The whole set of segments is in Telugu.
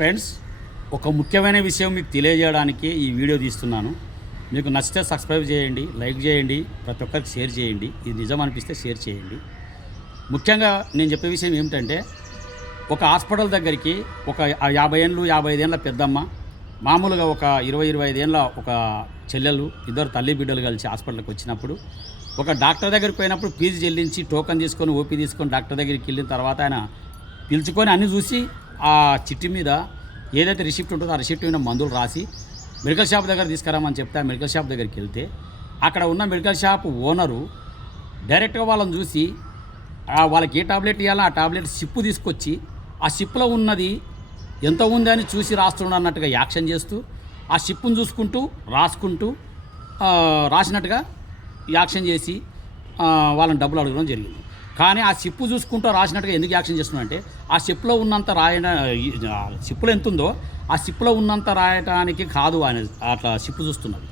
ఫ్రెండ్స్, ఒక ముఖ్యమైన విషయం మీకు తెలియజేయడానికి ఈ వీడియో తీస్తున్నాను. మీకు నచ్చితే సబ్స్క్రైబ్ చేయండి, లైక్ చేయండి, ప్రతి ఒక్కరికి షేర్ చేయండి. ఇది నిజం అనిపిస్తే షేర్ చేయండి. ముఖ్యంగా నేను చెప్పే విషయం ఏమిటంటే, ఒక హాస్పిటల్ దగ్గరికి ఒక 50 ఏళ్ళు 55 ఏళ్ళ పెద్దమ్మ, మామూలుగా ఒక 20-25 ఏళ్ళ ఒక చెల్లెలు, ఇద్దరు తల్లి బిడ్డలు కలిసి హాస్పిటల్కి వచ్చినప్పుడు, ఒక డాక్టర్ దగ్గరికి పోయినప్పుడు ఫీజు చెల్లించి టోకన్ తీసుకొని ఓపీ తీసుకొని డాక్టర్ దగ్గరికి వెళ్ళిన తర్వాత ఆయన పిలుచుకొని అన్నీ చూసి ఆ చిట్టి మీద ఏదైతే రిసిప్ట్ ఉంటుందో ఆ రిసిప్ట్ మీద మందులు రాసి మెడికల్ షాప్ దగ్గర తీసుకురామని చెప్తే ఆ మెడికల్ షాప్ దగ్గరికి వెళ్తే అక్కడ ఉన్న మెడికల్ షాప్ ఓనరు డైరెక్ట్గా వాళ్ళని చూసి వాళ్ళకి ఏ టాబ్లెట్ ఇవ్వాలో ఆ టాబ్లెట్ సిప్పు తీసుకొచ్చి ఆ సిప్పులో ఉన్నది ఎంత ఉంది అని చూసి రాస్తున్నాడు అన్నట్టుగా యాక్షన్ చేస్తూ ఆ సిప్పును చూసుకుంటూ రాసుకుంటూ రాసినట్టుగా యాక్షన్ చేసి వాళ్ళని డబ్బులు అడగడం జరిగింది. కానీ ఆ సిప్పు చూసుకుంటూ రాసినట్టుగా ఎందుకు యాక్షన్ చేస్తున్నాడంటే ఆ సిప్పులో ఉన్నంత సిప్పులో ఎంత ఉందో ఆ సిప్పులో ఉన్నంత రాయటానికి కాదు ఆయన అట్లా సిప్పు చూస్తున్నది.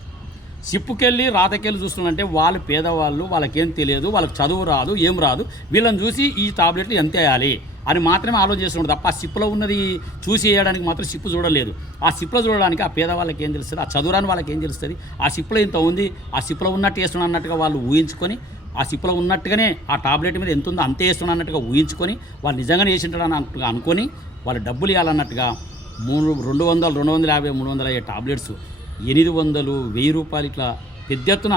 సిప్పుకెళ్ళి రాతకెళ్ళి చూస్తున్నాడంటే వాళ్ళు పేదవాళ్ళు, వాళ్ళకేం తెలియదు, వాళ్ళకి చదువు రాదు, ఏం రాదు, వీళ్ళని చూసి ఈ టాబ్లెట్లు ఎంత వేయాలి అని మాత్రమే ఆలోచన చేస్తున్నాడు తప్ప ఆ సిప్పులో ఉన్నది చూసి వేయడానికి మాత్రం సిప్పు చూడలేదు. ఆ సిప్పులో చూడడానికి ఆ పేదవాళ్ళకి ఏం తెలుస్తుంది, ఆ చదువురాని వాళ్ళకి ఏం తెలుస్తుంది, ఆ సిప్పులో ఇంత ఉంది, ఆ సిప్పులో ఉన్నట్టు వేస్తున్నాడు అన్నట్టుగా వాళ్ళు ఊహించుకొని ఆ సిప్పులో ఉన్నట్టుగానే ఆ టాబ్లెట్ మీద ఎంత ఉందో అంతే వేస్తున్నాడు అన్నట్టుగా ఊహించుకొని వాళ్ళు నిజంగానే వేసింటాడని అన్నట్టుగా అనుకొని వాళ్ళు డబ్బులు ఇవ్వాలన్నట్టుగా 200, 250, 300 టాబ్లెట్స్ 800, 1000 రూపాయలు ఇట్లా పెద్ద ఎత్తున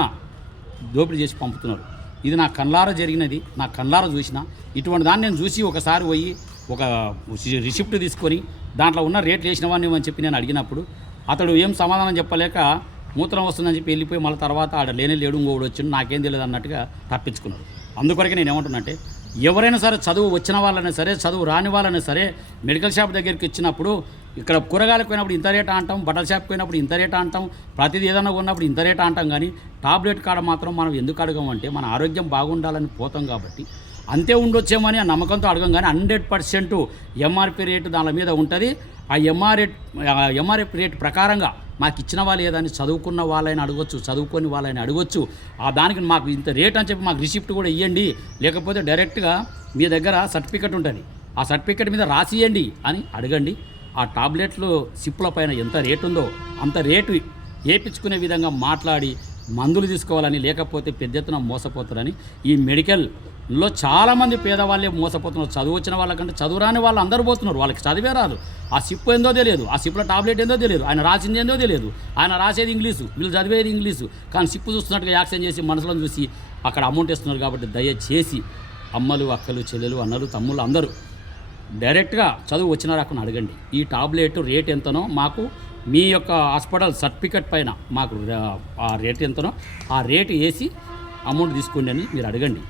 దోపిడీ చేసి పంపుతున్నారు. ఇది నా కళ్ళారా జరిగినది, నా కళ్ళారా చూసిన. ఇటువంటి దాన్ని నేను చూసి ఒకసారి పోయి ఒక రిసిప్ట్ తీసుకొని దాంట్లో ఉన్న రేట్లు వేసినవాన్ని అని చెప్పి నేను అడిగినప్పుడు అతడు ఏం సమాధానం చెప్పలేక మూత్రం వస్తుందని చెప్పి వెళ్ళిపోయి మళ్ళీ తర్వాత ఆడ లేడు ఇంకోడు వచ్చిండు, నాకేం తెలియదు అన్నట్టుగా తప్పించుకున్నాడు. అందుకొరకే నేను ఏమంటున్నానంటే, ఎవరైనా సరే చదువు వచ్చిన వాళ్ళైనా సరే చదువు రాని వాళ్ళైనా సరే మెడికల్ షాప్ దగ్గరికి వచ్చినప్పుడు ఇక్కడ కూరగాయలకు పోయినప్పుడు ఇంత రేట్ అంటాం, బట్టల షాప్కి పోయినప్పుడు ఇంత రేట్ అంటాం, ప్రతిదీ ఏదైనా కొన్నప్పుడు ఇంత రేట్ అంటాం. కానీ టాబ్లెట్ కాడ మాత్రం మనం ఎందుకు అడగమంటే మన ఆరోగ్యం బాగుండాలని పోతాం కాబట్టి అంతే ఉండొచ్చేమని ఆ నమ్మకంతో అడగం. కానీ 100% ఎంఆర్పి రేటు దాని మీద ఉంటుంది. ఆ ఎంఆర్పి రేటు ప్రకారంగా మాకు ఇచ్చిన వాళ్ళు ఏదని చదువుకున్న వాళ్ళని అడగొచ్చు, చదువుకొని వాళ్ళని అడగొచ్చు. ఆ దానికి మాకు ఇంత రేట్ అని చెప్పి మాకు రిసిప్ట్ కూడా ఇవ్వండి, లేకపోతే డైరెక్ట్గా మీ దగ్గర సర్టిఫికెట్ ఉంటుంది, ఆ సర్టిఫికెట్ మీద రాసి ఇవ్వండి అని అడగండి. ఆ టాబ్లెట్లు సిప్పుల పైన ఎంత రేటు ఉందో అంత రేటు వేయించుకునే విధంగా మాట్లాడి మందులు తీసుకోవాలని, లేకపోతే పెద్ద ఎత్తున మోసపోతారని ఈ మెడికల్లో చాలామంది పేదవాళ్ళే మోసపోతున్నారు. చదువు వచ్చిన వాళ్ళకంటే చదువు రాని వాళ్ళు అందరూ పోతున్నారు. వాళ్ళకి చదివే రాదు, ఆ సిప్పు ఏందో తెలియదు, ఆ సిప్పులో టాబ్లెట్ ఏందో తెలియదు, ఆయన రాసింది ఏందో తెలియదు, ఆయన రాసేది ఇంగ్లీషు, వీళ్ళు చదివేది ఇంగ్లీషు. కానీ సిప్పు చూస్తున్నట్టుగా యాక్షన్ చేసి మనసులను చూసి అక్కడ అమౌంట్ ఇస్తున్నారు. కాబట్టి దయచేసి అమ్మలు, అక్కలు, చెల్లెలు, అన్నలు, తమ్ముళ్ళు అందరూ డైరెక్ట్గా చదువు వచ్చిన రాకుండా అడగండి. ఈ టాబ్లెట్ రేట్ ఎంతనో మాకు మీ యొక్క హాస్పిటల్ సర్టిఫికెట్ పైన మాకు ఆ రేట్ ఎంతనో ఆ రేటు వేసి అమౌంట్ తీసుకోండి అని మీరు అడగండి.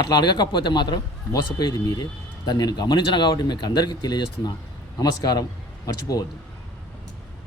అట్లా అడగకపోతే మాత్రం మోసపోయేది మీరే. దాన్ని నేను గమనించిన కాబట్టి మీకు అందరికీ తెలియజేస్తున్నా. నమస్కారం, మర్చిపోవద్దు.